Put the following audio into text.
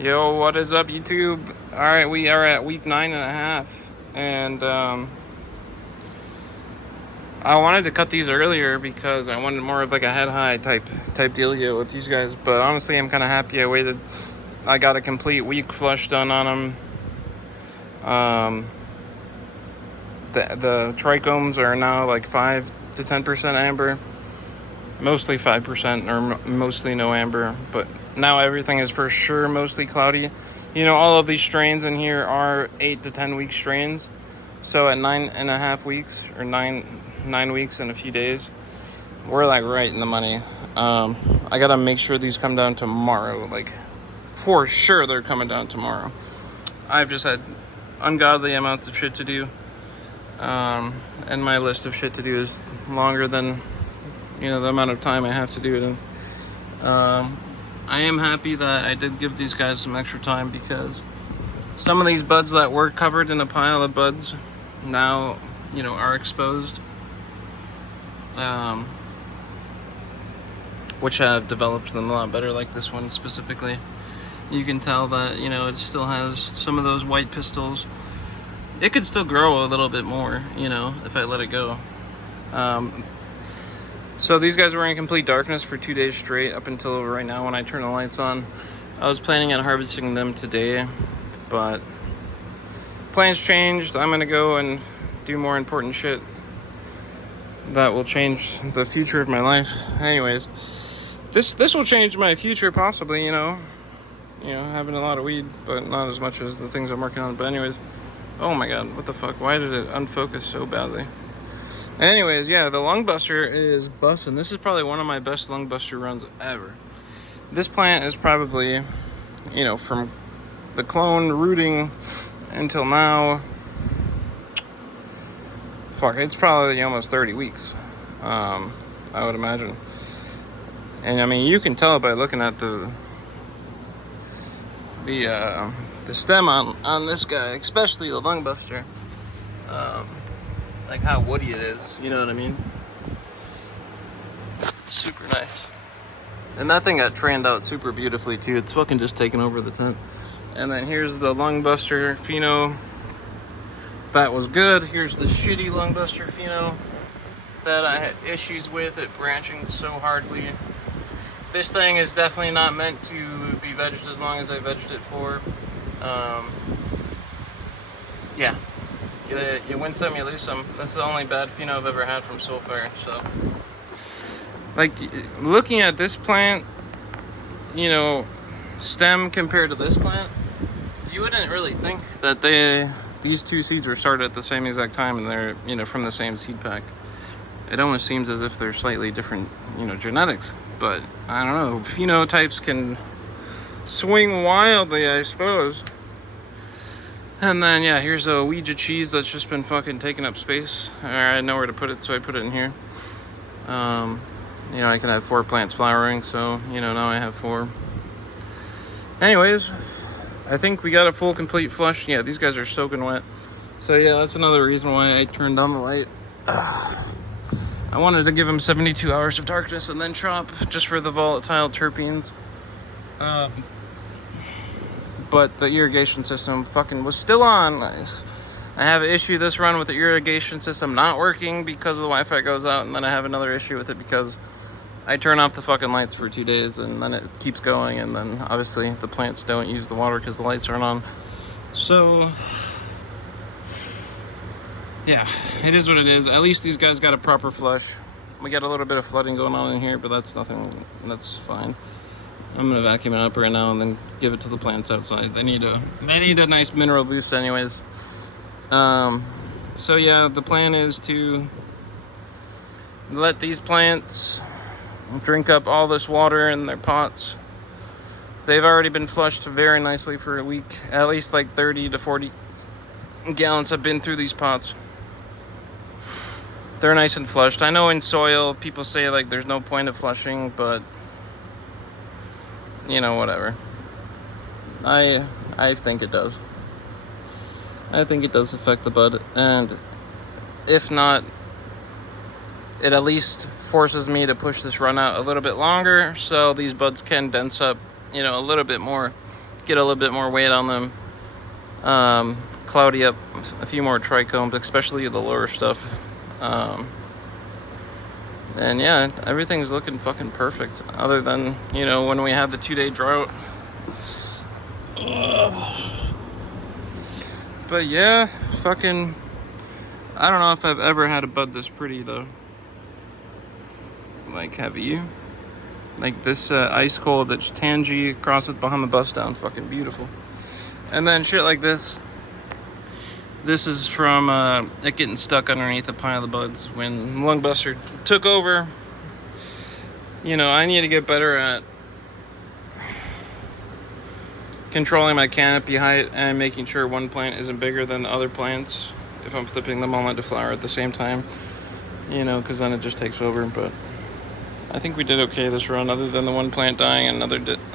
Yo, what is up, YouTube? Alright, we are at week 9.5, and I wanted to cut these earlier because I wanted more of like a head high type dealio with these guys, but honestly, I'm kind of happy I waited. I got a complete week flush done on them. The trichomes are now like 5 to 10% amber, mostly 5% or mostly no amber, but now everything is for sure mostly cloudy. You know, all of these strains in here are 8 to 10 week strains. So at 9.5 weeks, or nine weeks and a few days, we're like right in the money. I gotta make sure these come down tomorrow. Like, for sure they're coming down tomorrow. I've just had ungodly amounts of shit to do. And my list of shit to do is longer than, the amount of time I have to do it in. I am happy that I did give these guys some extra time, because some of these buds that were covered in a pile of buds now, are exposed, which have developed them a lot better, like this one specifically. You can tell that, it still has some of those white pistils. It could still grow a little bit more, if I let it go. So these guys were in complete darkness for 2 days straight up until right now when I turn the lights on. I was planning on harvesting them today, but plans changed. I'm gonna go and do more important shit that will change the future of my life. Anyways, this will change my future possibly, having a lot of weed, but not as much as the things I'm working on. But anyways, oh my god, what the fuck? Why did it unfocus so badly? Anyways, yeah, the lung buster is busting. This is probably one of my best lung buster runs ever. This plant is probably, from the clone rooting until now, it's probably almost 30 weeks, I would imagine. And I mean, you can tell by looking at the stem on this guy, especially the lung buster. Like how woody it is, you know what I mean? Super nice. And that thing got trained out super beautifully too. It's fucking just taking over the tent. And then here's the lung buster pheno. That was good. Here's the shitty lung buster pheno that I had issues with it branching so hardly. This thing is definitely not meant to be vegged as long as I vegged it for. Yeah. You win some, you lose some. That's the only bad pheno I've ever had from Solfire. So, like, looking at this plant, stem compared to this plant, you wouldn't really think that these two seeds were started at the same exact time and they're, from the same seed pack. It almost seems as if they're slightly different, genetics. But, I don't know, phenotypes can swing wildly, I suppose. And then, yeah, here's a Ouija cheese that's just been fucking taking up space. I had nowhere to put it, so I put it in here. I can have 4 plants flowering, so, now I have 4. Anyways, I think we got a full, complete flush. Yeah, these guys are soaking wet. So, yeah, that's another reason why I turned on the light. I wanted to give them 72 hours of darkness and then chop, just for the volatile terpenes. But the irrigation system fucking was still on. I have an issue this run with the irrigation system not working because the Wi-Fi goes out, and then I have another issue with it because I turn off the fucking lights for 2 days and then it keeps going, and then obviously the plants don't use the water because the lights aren't on. So yeah, it is what it is. At least these guys got a proper flush. We got a little bit of flooding going on in here, but that's nothing. That's fine. I'm gonna vacuum it up right now and then give it to the plants outside. They need a nice mineral boost anyways. So yeah, the plan is to let these plants drink up all this water in their pots. They've already been flushed very nicely for a week. At least like 30 to 40 gallons have been through these pots. They're nice and flushed. I know in soil people say like there's no point of flushing, but whatever. I think it does. I think it does affect the bud, and if not, it at least forces me to push this run out a little bit longer so these buds can dense up, a little bit more get a little bit more weight on them. Cloudy up a few more trichomes, especially the lower stuff. And yeah, everything's looking fucking perfect. Other than, you know, when we had the 2-day drought. But yeah, fucking, I don't know if I've ever had a bud this pretty though. Like, have you? Like this ice cold that's tangy crossed with Bahama Bust Down, fucking beautiful. And then shit like this. This is from it getting stuck underneath a pile of buds when Lungbuster took over. You know, I need to get better at controlling my canopy height and making sure one plant isn't bigger than the other plants if I'm flipping them all into flower at the same time. You know, because then it just takes over. But I think we did okay this run, other than the one plant dying and another